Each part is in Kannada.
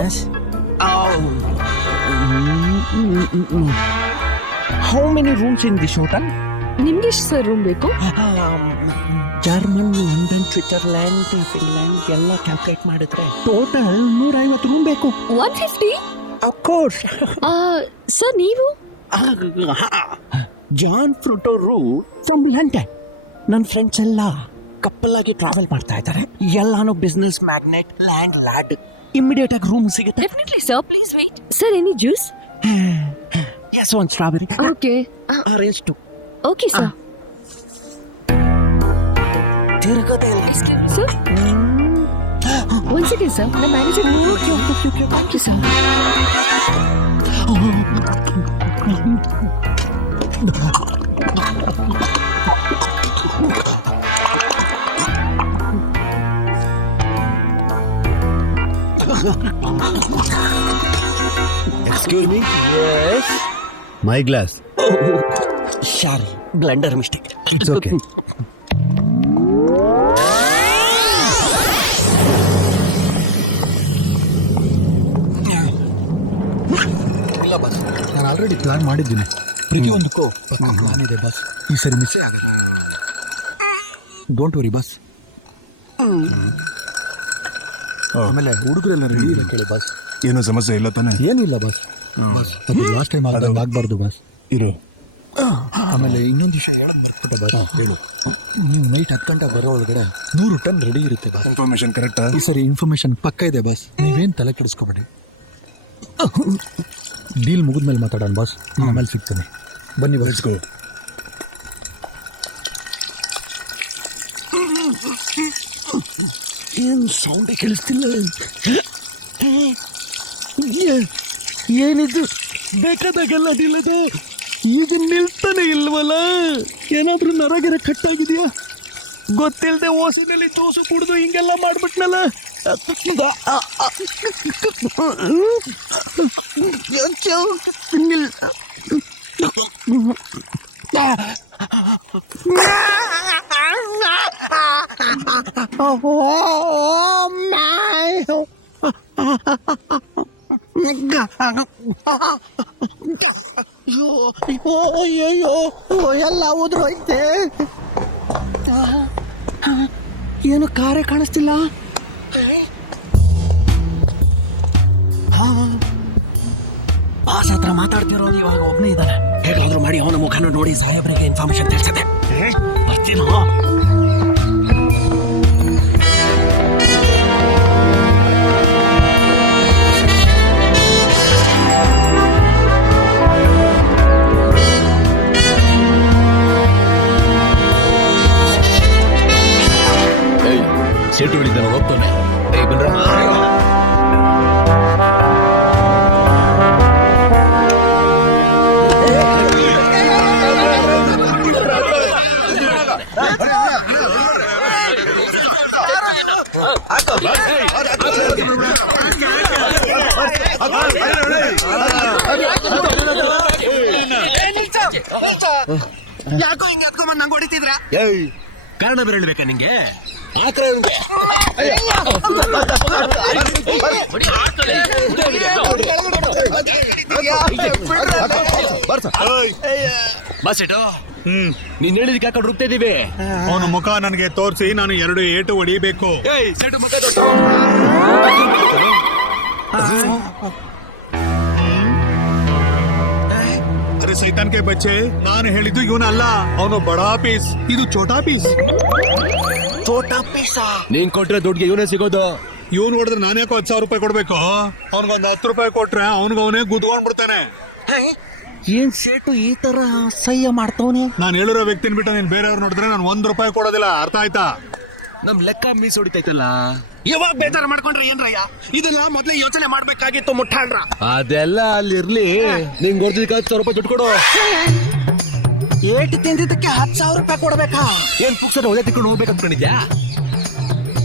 Yes. How many rooms in this hotel? ನಿಮ್ಗೆ ಎಷ್ಟು ಸರ್ ರೂಮ್ ಬೇಕು? ಜರ್ಮನ್, ಲಂಡನ್, ಸ್ವಿಟ್ಜರ್ಲ್ಯಾಂಡ್, ಫಿನ್ಲ್ಯಾಂಡ್ ಎಲ್ಲ ಕ್ಯಾಲ್ಕುಲೇಟ್ ಮಾಡಿದ್ರೆ ಟೋಟಲ್ 150 ರೂಮ್ ಬೇಕು. 150? ಅಫ್ಕೋರ್ಸ್. ಸರ್ ನೀವು? ಜಾನ್ ಫ್ರೂಟೋರು ಸಂಬಳಂತೆ. ನನ್ನ ಫ್ರೆಂಡ್ಸ್ ಎಲ್ಲ ಕಪ್ಪಲ್ ಆಗಿ ಟ್ರಾವೆಲ್ ಮಾಡ್ತಾ ಇದ್ದಾರೆ. ಎಲ್ಲಾನು business magnet, landlord. Immediate ಆಗಿ ರೂಮ್ ಸಿಗುತ್ತೆ. Definitely sir, please wait. Sir, any juice? Yes, ಒಂದು strawberry. Okay. Orange two. Okay sir. ತಿರುಗದೆ ಸರ್, ಒನ್ ಸೆಕೆಂಡ್ ಸರ್, ನಮ್ಮ manager. Thank you sir. Excuse me? Yes. My glass. Sorry, blunder mistake. It's okay. ಇಲ್ಲ ಬಸ್, ನಾನು ಆಲ್ರೆಡಿ ಪ್ಲಾನ್ ಮಾಡಿದ್ದೀನಿ. ಪ್ರತಿಯೊಂದಕ್ಕೂ ಪ್ಲಾನ್ ಇದೆ ಬಸ್. ಈ ಸರಿ ಮಿಸ್ಸೇ ಆಗಲ್ಲ. Don't worry bus. ಆಮೇಲೆ ಹುಡುಗರೆಲ್ಲ ರೆಡಿ ಇಲ್ಲ ಕೇಳಿ ಬಸ್. ಏನೋ ಸಮಸ್ಯೆ ಇಲ್ಲ ತಾನೆ? ಏನಿಲ್ಲ ಬಸ್. ಬಸ್ ಅದು ಲಾಸ್ಟ್ ಟೈಮ್ ಆಗಬಾರ್ದು ಬಸ್. ಇರು. ಆಮೇಲೆ ಇನ್ನೊಂದು ವಿಷಯ ಹೇಳಕ್ ಬರ್ಬಿಟ್ಟೆ ಬಸ್. ಹೇಳು. ನೀವು ನೈಟ್ 10 ಗಂಟೆ ಬರೋ ಒಳಗಡೆ 100 ಟನ್ ರೆಡಿ ಇರುತ್ತೆ ಬಸ್. ಇನ್ಫಾರ್ಮೇಶನ್ ಕರೆಕ್ಟಾ? ಈ ಸರಿ ಇನ್ಫಾರ್ಮೇಶನ್ ಪಕ್ಕ ಇದೆ ಬಸ್. ನೀವೇನು ತಲೆ ಕೆಡಿಸ್ಕೊಬೇಡಿ. ಡೀಲ್ ಮುಗಿದ್ಮೇಲೆ ಮಾತಾಡೋಣ ಬಾಸ್. ಆಮೇಲೆ ಸಿಗ್ತೇನೆ. ಬನ್ನಿ ಬಸ್. ಗೋ. ಏನು ಸೌಂಡೇ ಕೇಳಿಸ್ತಿಲ್ಲ. ಏನಿದು ಬೇಕಾದಾಗೆಲ್ಲ ನಿಲ್ಲದೆ ಈಗ ನಿಲ್ತಾನೆ ಇಲ್ವಲ್ಲ? ಏನಾದ್ರೂ ನರಗೆರೆ ಕಟ್ಟಾಗಿದೆಯಾ? ಗೊತ್ತಿಲ್ಲದೆ ಓಸಿನಲ್ಲಿ ದೋಸು ಕುಡಿದು ಹಿಂಗೆಲ್ಲ ಮಾಡ್ಬಿಟ್ನಲ್ಲ. ಅಯ್ಯೋ, ಎಲ್ಲ ಉದ್ರೋಯ್ತೆ. ಏನು ಕಾರೇ ಕಾಣಿಸ್ತಿಲ್ಲ. ಬಾಸ್ ಹತ್ರ ಮಾತಾಡ್ತಿರೋದು ಇವಾಗ ಒಬ್ಬನೇ ಇದ್ದಾನೆ. ಹೇಗಾದ್ರೂ ಮಾಡಿ ಅವನ ಮುಖನ ನೋಡಿ ಸಾಹೇಬ್ರಿಗೆ ಇನ್ಫಾರ್ಮೇಶನ್ ತಿಳಿಸದೆ. ಬರ್ತೀನೋ? ಸೇಟು ಹಿಡಿದಾನೆ, ಹೋಗ್ತಾನೆ. ಯಾಕೋ ಹಿಂಗೆ ಎತ್ಕೊಂಡ್ ನಂಗೆ ಹೊಡಿತಿದ್ರ? ಕಾರಣ ಬೇರೆ ಹೇಳ್ಬೇಕಾ ನಿಂಗೆ? ನೀನ್ ಹೇಳಿದಕ್ಕೆ ಯಾಕೆ ರುಗ್ತಾ ಇದೀವಿ? ಅವನ ಮುಖ ನನಗೆ ತೋರಿಸಿ ನಾನು 2 ಏಟು ಹೊಡಿಬೇಕು. ಅರೆ ಸೈತಾನ್ ಕೆ ಬಚ್ಚೆ, ನಾನು ಹೇಳಿದ್ದು ಇವನಲ್ಲ, ಅವನು ಬಡಾ ಪೀಸ್, ಇದು ಛೋಟಾ ಪೀಸ್. ಚೋಟಾ ಪೀಸಾ? ನೀನ್ ಕೊಟ್ರೆ ದುಡ್ಡಿಗೆ ಇವನೇ ಸಿಗೋದು. ಇವನು ಹೊಡೆದ್ರೆ ನಾನು ಯಾಕೋ 10,000 ರೂಪಾಯಿ ಕೊಡ್ಬೇಕು? ಅವ್ನಿಗೊಂದು 10 ರೂಪಾಯಿ ಕೊಟ್ರೆ ಅವನಿಗೆ ಗುದ್ಕೊಂಡ್ ಬಿಡ್ತಾನೆ. ಏನ್ ಸೇಟು ಈ ತರ ಸಹ್ಯ ಮಾಡ್ತವನೆ? ನಾನು ಹೇಳಿರೋ ವ್ಯಕ್ತಿನ ಬಿಟ್ಟು ನೀನ್ ಬೇರೆಯವ್ರು ನೋಡಿದ್ರೆ ನಾನು 1 ರೂಪಾಯಿ ಕೊಡೋದಿಲ್ಲ. ಅರ್ಥ ಆಯ್ತಾ? ನಮ್ ಲೆಕ್ಕ ಮೀಸ್ ಹೊಡಿತೈತಲ್ಲ. ಇವಾಗ ಬೇಜಾರು ಮಾಡ್ಕೊಂಡ್ರೆ ಏನ್ರಯ್ಯ? ಇದೆಲ್ಲ ಮೊದ್ಲೇ ಯೋಚನೆ ಮಾಡ್ಬೇಕಾಗಿತ್ತು ಮುಟ್ಟಾಳ್ರ. ಅದೆಲ್ಲ ಅಲ್ಲಿರ್ಲಿ, ನಿಂಗೆ ಹೊಡೆದಕ್ಕೆ 10,000 ರೂಪಾಯಿ ದುಡ್ಡು ಕೊಡು. ಏಟು ತಿಂದಿದ್ದಕ್ಕೆ 10,000 ರೂಪಾಯಿ ಕೊಡ್ಬೇಕಾ? ಏನ್ ಪುಕ್ಸನ ಒದೆ ತಿಳ್ಕೊಂಡು ಹೋಗ್ಬೇಕು ಅನ್ಕೊಂಡಿದ್ಯಾ?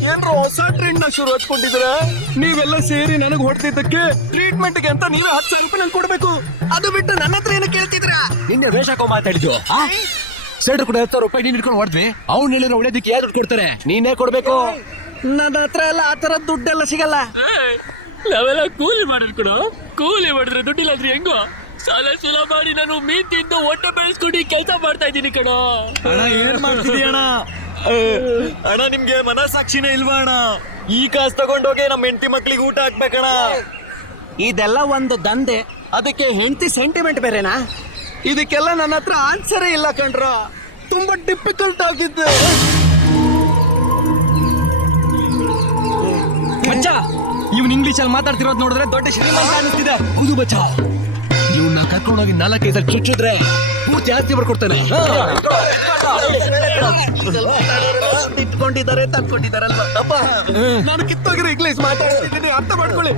ಏನ್ರ ಹೊಸ ಟ್ರೆಂಡ್ ನ ಶುರು ಹಚ್ಕೊಂಡಿದ್ರ? ನೀವೆಲ್ಲ ಸೇರಿ ನನಗ್ ಹೊಡೆದಿದ್ದಕ್ಕೆ ಟ್ರೀಟ್ಮೆಂಟ್ ಗೆ ಅಂತ ನೀವೇ 10,000 ರೂಪಾಯಿ ನಂಗೆ ಕೊಡ್ಬೇಕು. ಅದು ಬಿಟ್ಟು ನನ್ನ ಹತ್ರ ಏನು ಕೇಳ್ತಿದ್ರ? ನಿನ್ನೆ ವೇಷಕ್ಕೋ ಮಾತಾಡಿದ್ದು. ಸೈಡ್ರು ಕೂಡ 10,000 ರೂಪಾಯಿ ನೀನ್ ಇಟ್ಕೊಂಡು ಹೊಡೆದ್ವಿ. ಅವ್ನು ಹೇಳಿರೋ ಒಳ್ಳೇದಕ್ಕೆ ಯಾರು ದುಡ್ಡು ಕೊಡ್ತಾರೆ? ನೀನೇ ಕೊಡ್ಬೇಕು. ನನ್ನ ಹತ್ರ ಎಲ್ಲ ಆ ತರ ದುಡ್ಡೆಲ್ಲ ಸಿಗಲ್ಲ. ನಾವೆಲ್ಲ ಕೂಲಿ ಮಾಡಿದ್ರು ಕೂಲಿ ಮಾಡಿದ್ರೆ ದುಡ್ಡಿಲ್ಲ ಅಂದ್ರೆ ಹೆಂಗೋ ಸಾಲ ಸುಲ ಮಾಡಿ ನಾನು ಮೀನ್ ತಿಂದು ಹೊಟ್ಟೆ ಬೆಳೆಸ್ಕೊಂಡು ಕೆಲಸ ಮಾಡ್ತಾ ಇದ್ದೀನಿ ಕಣ. ಅಣ್ಣ ಏನ್ ಮಾಡ್ತಿದೀಯ ಅಣ್ಣ? ಅಣ್ಣ ನಿಮ್ಗೆ ಮನಸ್ಸಾಕ್ಷಿನೇ ಇಲ್ವಾ ಅಣ್ಣ? ಈ ಕಾಸು ತಗೊಂಡೋಗಿ ನಮ್ಮ ಹೆಂಡತಿ ಮಕ್ಳಿಗೆ ಊಟ ಹಾಕ್ಬೇಕಣ್ಣ. ಇದೆಲ್ಲ ಒಂದು ದಂಧೆ, ಅದಕ್ಕೆ ಹೆಂಡತಿ ಸೆಂಟಿಮೆಂಟ್ ಬೇರೆನಾ? ಇದಕ್ಕೆಲ್ಲ ನನ್ನ ಹತ್ರ ಆನ್ಸರೇ ಇಲ್ಲ ಕಣ್ರ. ತುಂಬಾ ಡಿಫಿಕಲ್ಟ್ ಆಗಿದ್ದು. ಮಚ್ಚ ಇವ್ನು ಇಂಗ್ಲಿಷ್ ಅಲ್ಲಿ ಮಾತಾಡ್ತಿರೋದು ನೋಡಿದ್ರೆ ದೊಡ್ಡ ಶ್ರೀಮಂತ ಅನಿಸ್ತಿದೆ. ಕೂದು ಬಚ್ಚ, ಇವ್ನ ಕರ್ಕೊಂಡೋಗಿ 4-5 ಚುಚ್ಚಿದ್ರೆ ಪೂರ್ತಿ ಆಸ್ತಿ ಬರ್ಕೊಡ್ತಾನೆ. ಇಟ್ಕೊಂಡಿದ್ದಾರೆ ತಕ್ಕೊಂಡಿದ್ದಾರಲ್ವ. ನಾನು ಕಿತ್ತೋಗಿರೋ ಇಂಗ್ಲಿಷ್ ಮಾತಾಡ್ತಿದ್ದೀನಿ, ಅರ್ಥ ಮಾಡ್ಕೊಳ್ಳಿ.